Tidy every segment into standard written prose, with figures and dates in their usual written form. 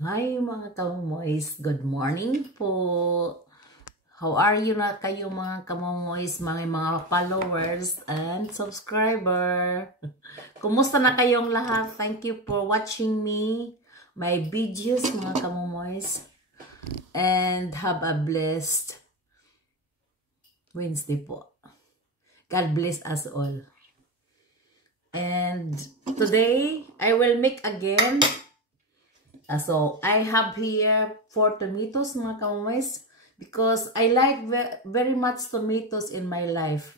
Hi mga kamomoys, good morning po. How are you na kayo mga kamomoys, mga followers and subscriber? Kumusta na kayong lahat? Thank you for watching me, my videos mga kamomoys. And have a blessed Wednesday po. God bless us all. And today, I will make again. So, I have here 4 tomatoes, mga kamomoys, because I like very much tomatoes in my life.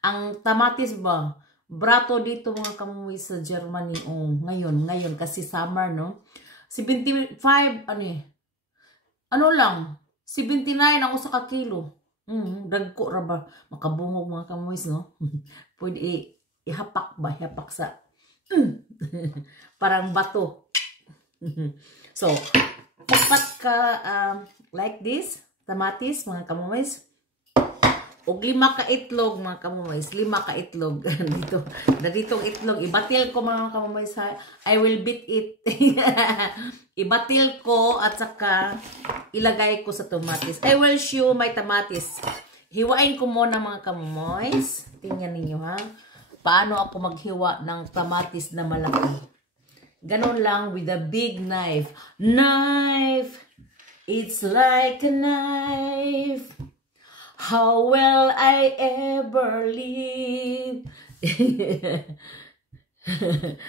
Ang tamatis ba? Brato dito, mga kamomoys, sa Germany. Oh, ngayon, kasi summer, no? 75, ano lang, 79 ako sa kakilo. Dagko ra ba? Makabungog, mga kamomoys, no? Pwede ihapak ba? Ihapak sa, parang bato. So, upat ka like this, tamatis, mga kamomoys. O 5 ka itlog, mga kamomoys. 5 ka itlog. Ditong itlog. Ibatil ko, mga kamomoys. I will beat it. Ibatil ko at saka ilagay ko sa tamatis. I will show my tamatis. Hiwain ko muna, mga kamomoys. Tingnan ninyo, ha. Paano ako maghiwa ng tamatis na malaki. Ganon lang with a big knife. Knife! It's like a knife. How will I ever live?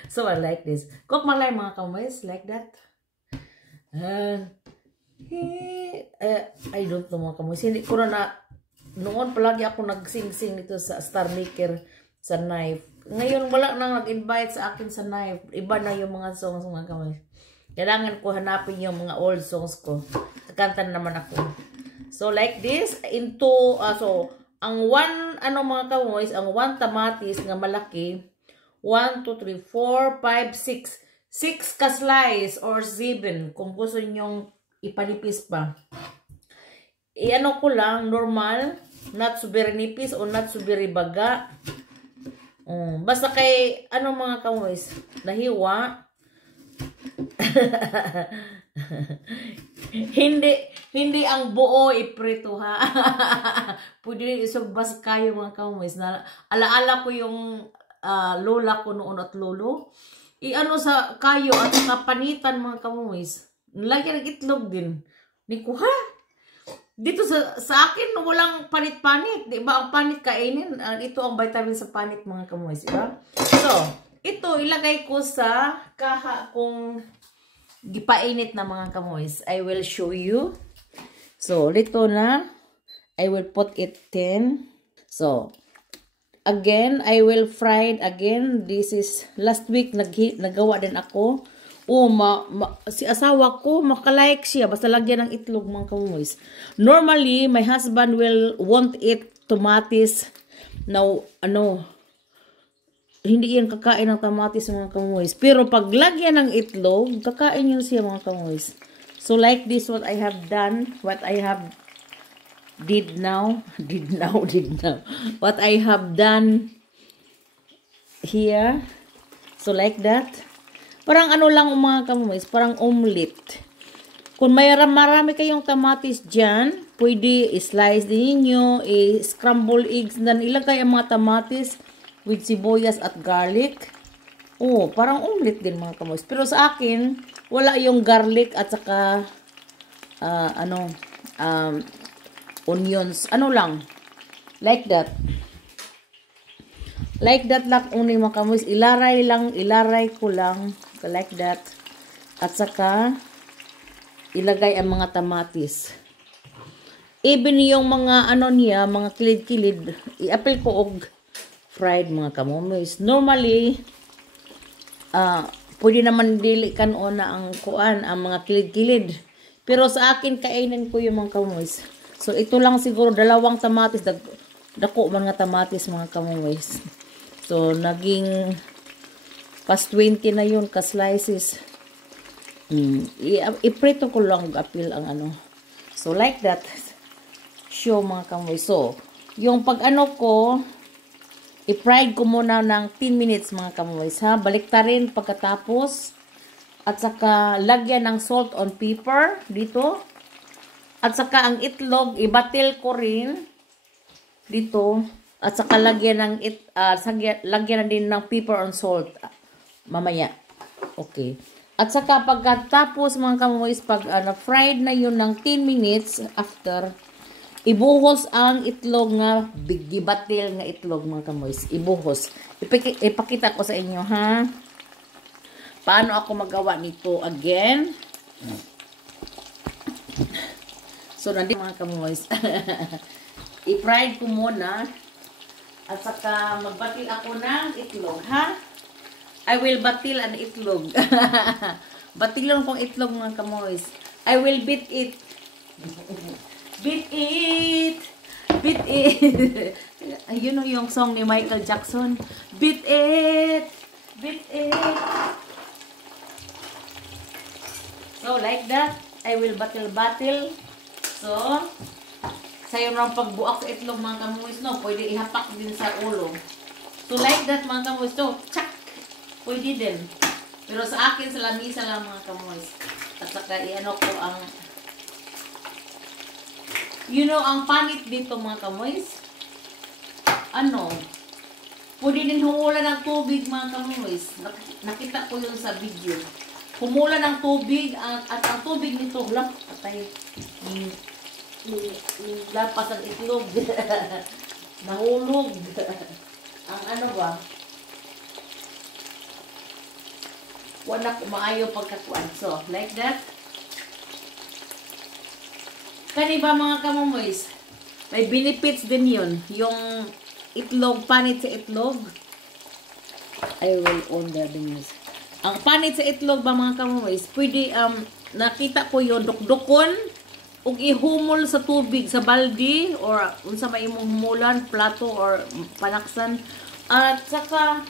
So I like this. Kok malay mga kamomoys, like that. I don't know mga kamomoys. Hindi ko na noon palagi ako nagsing-sing dito sa Star Maker sa knife. Ngayon, wala nang nag-invite sa akin sa knife. Iba na yung mga songs, mga kamoy. Kailangan ko hanapin yung mga old songs ko. Kakanta naman ako. So, like this, into, so, ang one, mga kamoy, ang one tamatis nga malaki, 1, 2, 3, 4, 5, 6. 6 ka slice or 7 kung gusto nyong ipanipis pa. I-ano ko lang, normal, not so very nipis o not so very baga. Basta kay mga kamoys nahiwa. hindi ang buo iprito, ha. Pwede isugbas kayo, mga kamoys. Alaala ko yung lola ko noon at lolo. I-ano sa kayo at kapanitan, mga kamoys. Lagyan ng itlog din. Niku, ha? Dito sa akin, walang panit-panit. Diba? Ang panit kainin. Ito ang vitamin sa panit, mga kamoys. Diba? So, ito, ilagay ko sa kaha kung gipainit na, mga kamoys. I will show you. So, dito na. I will put it in. So, again, I will fry it again. This is last week, nagawa din ako. Si asawa ko, makalike siya. Basta lagyan ng itlog, mga kamomoys. Normally, my husband will want eat tomatis. Now, hindi yan kakain ng tomatis, mga kamomoys. Pero pag lagyan ng itlog, kakain yun siya, mga kamomoys. So, like this, what I have done, what I have did now. What I have done here. So, like that. Parang lang, mga kamomoys, parang omelet. Kung marami kayong tamatis dyan, pwede i-slice din niyo, i-scramble eggs, dan ilagay ang mga tamatis with sibuyas at garlic. Parang omelet din, mga kamomoys. Pero sa akin, wala yung garlic at saka onions. Lang. Like that. Like that lang, mga kamomoys. Ilaray ko lang. Like that. At saka, ilagay ang mga tamatis. Even yung mga, niya, mga kilid-kilid, i-apple ko og fried, mga kamomoys. Normally, pwede naman dili kanon na ang mga kilid-kilid. Pero sa akin, kainin ko yung mga kamomoys. So, ito lang siguro, 2 tamatis. Dako man nga tamatis, mga kamomoys. So, naging past 20 na yun, ka-slices. Iprito ko lang apil ang So, like that. Show, mga kamoy. So, yung pag ko, i-fried ko muna ng 10 minutes, mga kamoy. Balik ta rin pagkatapos. At saka lagyan ng salt on pepper dito. At saka ang itlog, ibatil ko rin dito. At saka lagyan ng lagyan na din ng pepper on salt mamaya. Okay. At saka pagkatapos mga kamoys, pag fried na yun ng 10 minutes after, ibuhos ang itlog nga gibatil nga itlog mga kamoys. Ibuhos. Ipakita ko sa inyo ha. Paano ako magawa nito again? So, nandito mga kamoys. I-fried ko muna. At saka, magbatil ako ng itlog, ha? I will batil an itlog. Batilon kong itlog mga kamoys. I will beat it. Beat it. Beat it. You know yung song ni Michael Jackson? Beat it. Beat it. So, like that, I will batil-batil. So, sayo ng pagbuak sa itlog mga kamoys, no? Pwede ihapak din sa ulo. So, like that mga kamoys, no? Tsak! Pwede din. Pero sa akin, sa lamisa lang mga kamoys. At saka, i-ano ko ang... You know, ang panit dito mga kamoys? Ano? Pwede din humulan ng tubig mga kamoys. Nakita ko yun sa video. Humula ng tubig at ang tubig nito, patay. Lapas ang itlog. Nahulog. Ang ano ba? Wala ko maayo pagkakuan. So, like that. Kani ba mga kamomoys? May benefits din yun. Yung itlog, panit sa itlog. I will order the news. Ang panit sa itlog ba mga kamomoys, pwede, nakita ko yun, dukdukon, ug ihumol sa tubig, sa baldi, or unsa may imong humulan, plato, or panaksan. At saka,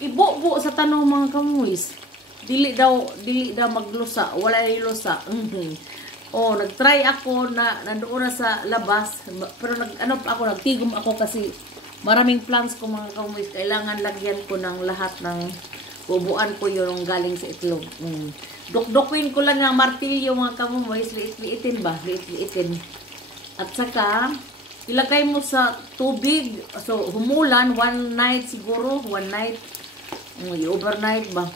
ibubo sa tanong mga kamomoys. Dili daw maglusa, wala yung lusa. Oh, nagtry ako na nandoon na sa labas, pero nagtigom ako kasi maraming plans ko mga kamomoys, kailangan lagyan ko ng lahat ng bubuan ko yung galing sa itlog. Dukdukin ko lang ng martilyo mga kamomoys, liit-liitin ba? Liit-liitin. At saka, ilagay mo sa tubig, so humulan, one night siguro, one night, overnight ba?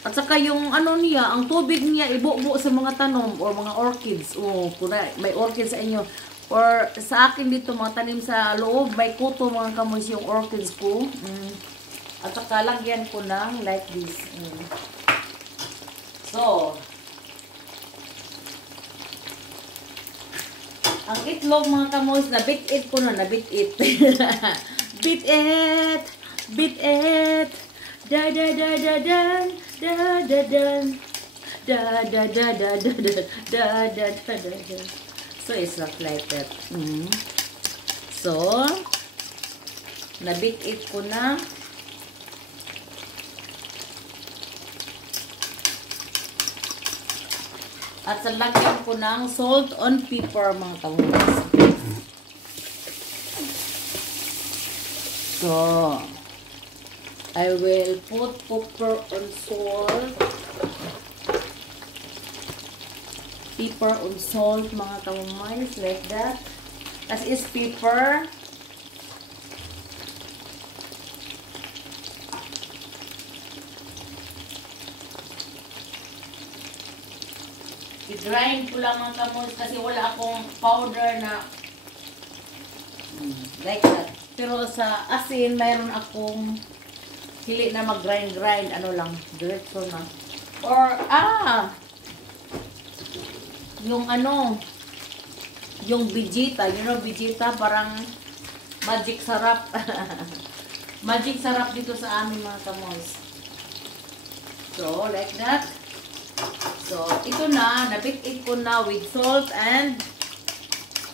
At saka yung ano niya, ang tubig niya, ibubo sa mga tanom o mga orchids. O, kung may orchids sa inyo. Or sa akin dito, mga tanim sa loob, may kuto mga kamoys yung orchids ko. At saka lagyan ko ng like this. So, ang itlog mga kamoys, nabit-it ko na, nabit-it. Beat it! Beat it! Da da da da da da da da da da da da da da da da da. So, it's not like that. So, nabit-it ko na. At sa lagyan ko ng salt on pepper mga kamoys. So, I will put pepper on salt. Pepper on salt mga kamoys, like that. As is pepper. I-grind ko lang mga kamoys kasi wala akong powder na like that. Pero sa asin, mayroon akong hili na mag-grind, ano lang, diretso na. Or, yung ano, yung Vegeta, you know Vegeta, parang magic sarap. Magic sarap dito sa amin mga kamoys. So, like that. So, ito na, nabit-it ko na with salt and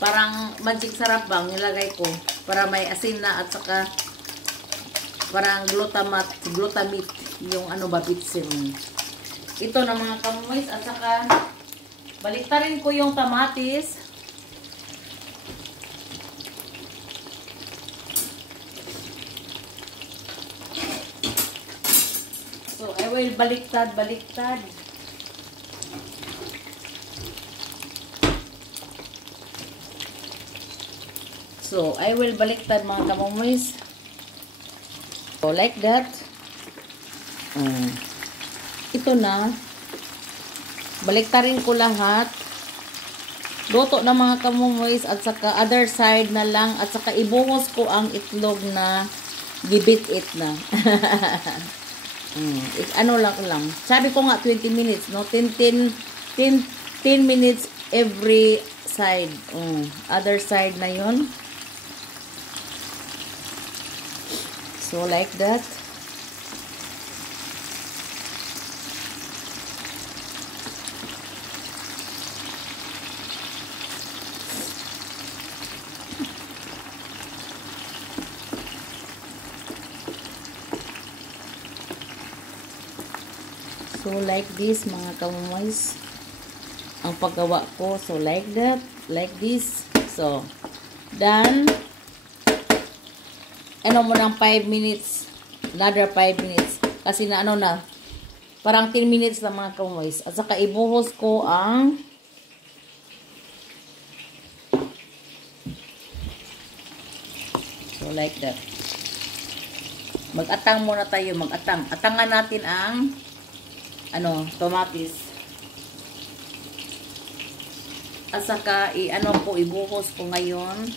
parang magic sarap bang nilagay ko para may asin na at saka parang glutamate yung ano ba, bitsin. Ito na mga kamoys at saka baliktarin ko yung tamatis. So, I will baliktad. So, I will baliktad mga kamomoys. So, like that. Ito na. Baliktarin ko lahat. Luto na mga kamomoys at saka other side na lang at saka ibuhos ko ang itlog na gibit-it na. Ano lang. Sabi ko nga 20 minutes, no? 10 minutes every side. Other side na yon. So, like that. So, like this, mga kamomoys. Ang paggawa ko. So, like that. Like this. So, done. Ano mo ng 5 minutes. Another 5 minutes. Kasi na ano na. Parang 10 minutes na mga kamomoys. At saka ibuhos ko ang so, like that. Mag-atang muna tayo. Mag-atang. Atangan natin ang tomatis. At saka, ibuhos ko ngayon.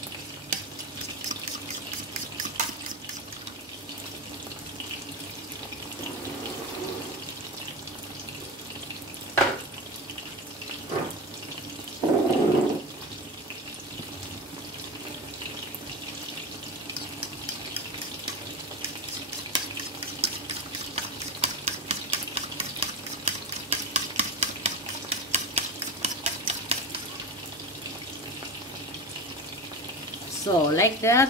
So, like that.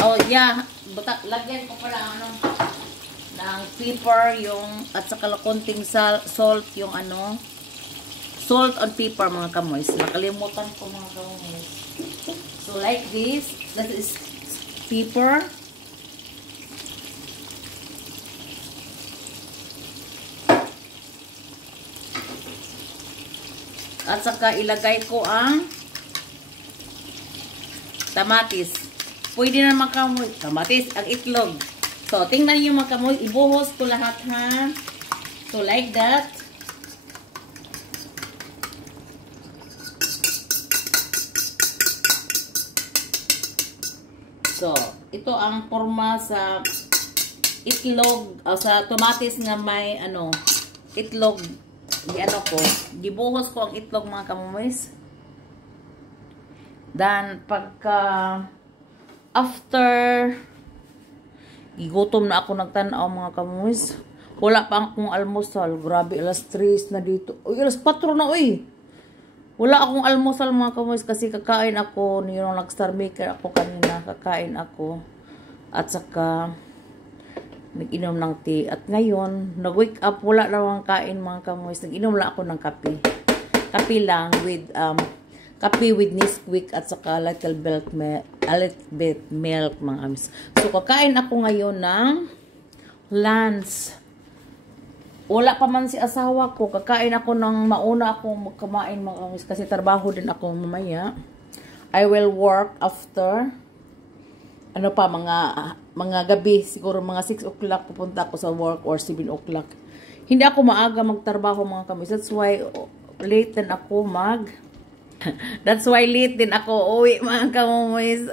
Oh, yeah. Lagyan ko pala ng pepper at saka konting salt yung salt and pepper mga kamoys. Nakalimutan ko mga kamoys. So, like this. That is pepper. At saka ilagay ko ang tamatis. Pwede na makamoy. Tamatis, ang itlog. So, tingnan niyo makamoy. Ibuhos ko lahat ha. So, like that. So, ito ang forma sa itlog, sa tomatis na may itlog. Gibuhos ko ang itlog mga kamomoys. Then, after, gigutom na ako nagtanaw mga kamomoys. Wala pa akong almusal. Grabe, alas 3 na dito. Uy, alas 4 na, uy. Wala akong almusal mga kamomoys kasi kakain ako. Yung nag-star maker ako kanina. Kakain ako. At saka, nag-inom ng tea. At ngayon, nag-wake up, wala lang kain mga kamoys. Nag-inom lang ako ng kape. Kape lang with, kape with Nesquik at saka little bit milk mga kamoys. So, kakain ako ngayon ng lunch. Wala pa man si asawa ko. Kakain ako ng mauna ako magkamain mga kamoys. Kasi trabaho din ako mamaya. I will work after mga gabi, siguro mga 6 o'clock pupunta ako sa work or 7 o'clock. Hindi ako maaga magtrabaho mga kamoys. That's why late din ako late din ako uwi mga kamoys.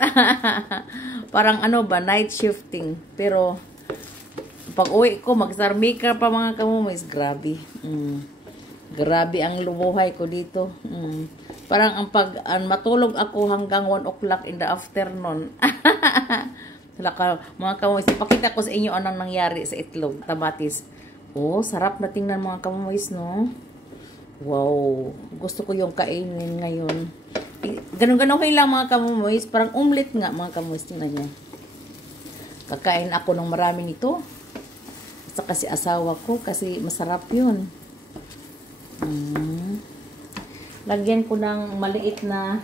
Parang night shifting. Pero pag uwi ko, mag-star maker pa mga kamoys. Grabe. Grabe ang lubuhay ko dito. Parang matulog ako hanggang 1 o'clock in the afternoon. Mga kamoys, ipakita ko sa inyo anong nangyari sa itlog, tamatis. Oh, sarap na tingnan mga kamoys, no? Wow, gusto ko yung kainin ngayon. Ganun-ganun kayo lang mga kamoys, parang omelet nga mga kamoys, tingnan nyo. Kakain ako ng marami nito. At saka si asawa ko kasi masarap yun. Lagyan ko ng maliit na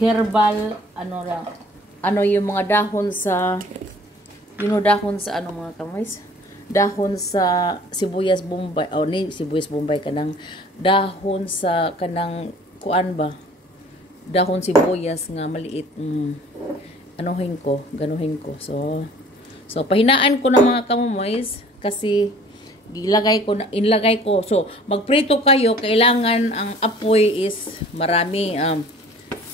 herbal, yung mga dahon sa, mga kamoys? Dahon sa sibuyas bombay, sibuyas bombay kanang, dahon sa kanang kuan ba? Dahon sibuyas nga maliit. Anuhin ko, ganuhin ko. So pahinaan ko na mga kamomoys kasi inlagay ko. So magprito kayo, kailangan ang apoy is marami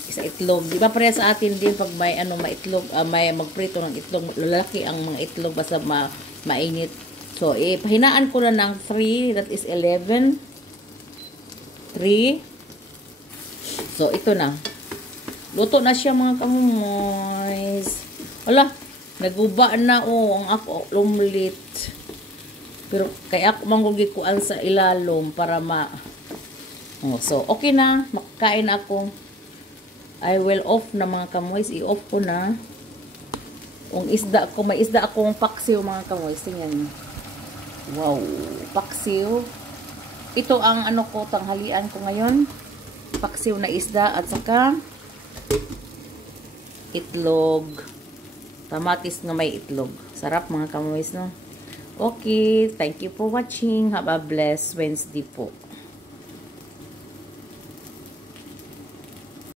sa itlog. Di ba pareha sa atin din pag may maitlog, may magprito ng itlog, lalaki ang mga itlog basta mainit. So pahinaan ko na ng 3, that is 11. 3. So ito na. Luto na siya mga kamomoys. Wala, naguba na ang ako lumlit. Pero kaya ako manggugikuan sa ilalom para so okay na, makakain ako. I will off na mga kamoys, i-off ko na. Ang isda ko, may isda akong paksiw mga kamoys. Tingnan. Wow, paksiw. Ito ang ko, tanghalian ko ngayon. Paksiw na isda at saka itlog. Kamatis na may itlog. Sarap mga kamoys, no? Okay, thank you for watching. Have a blessed Wednesday po.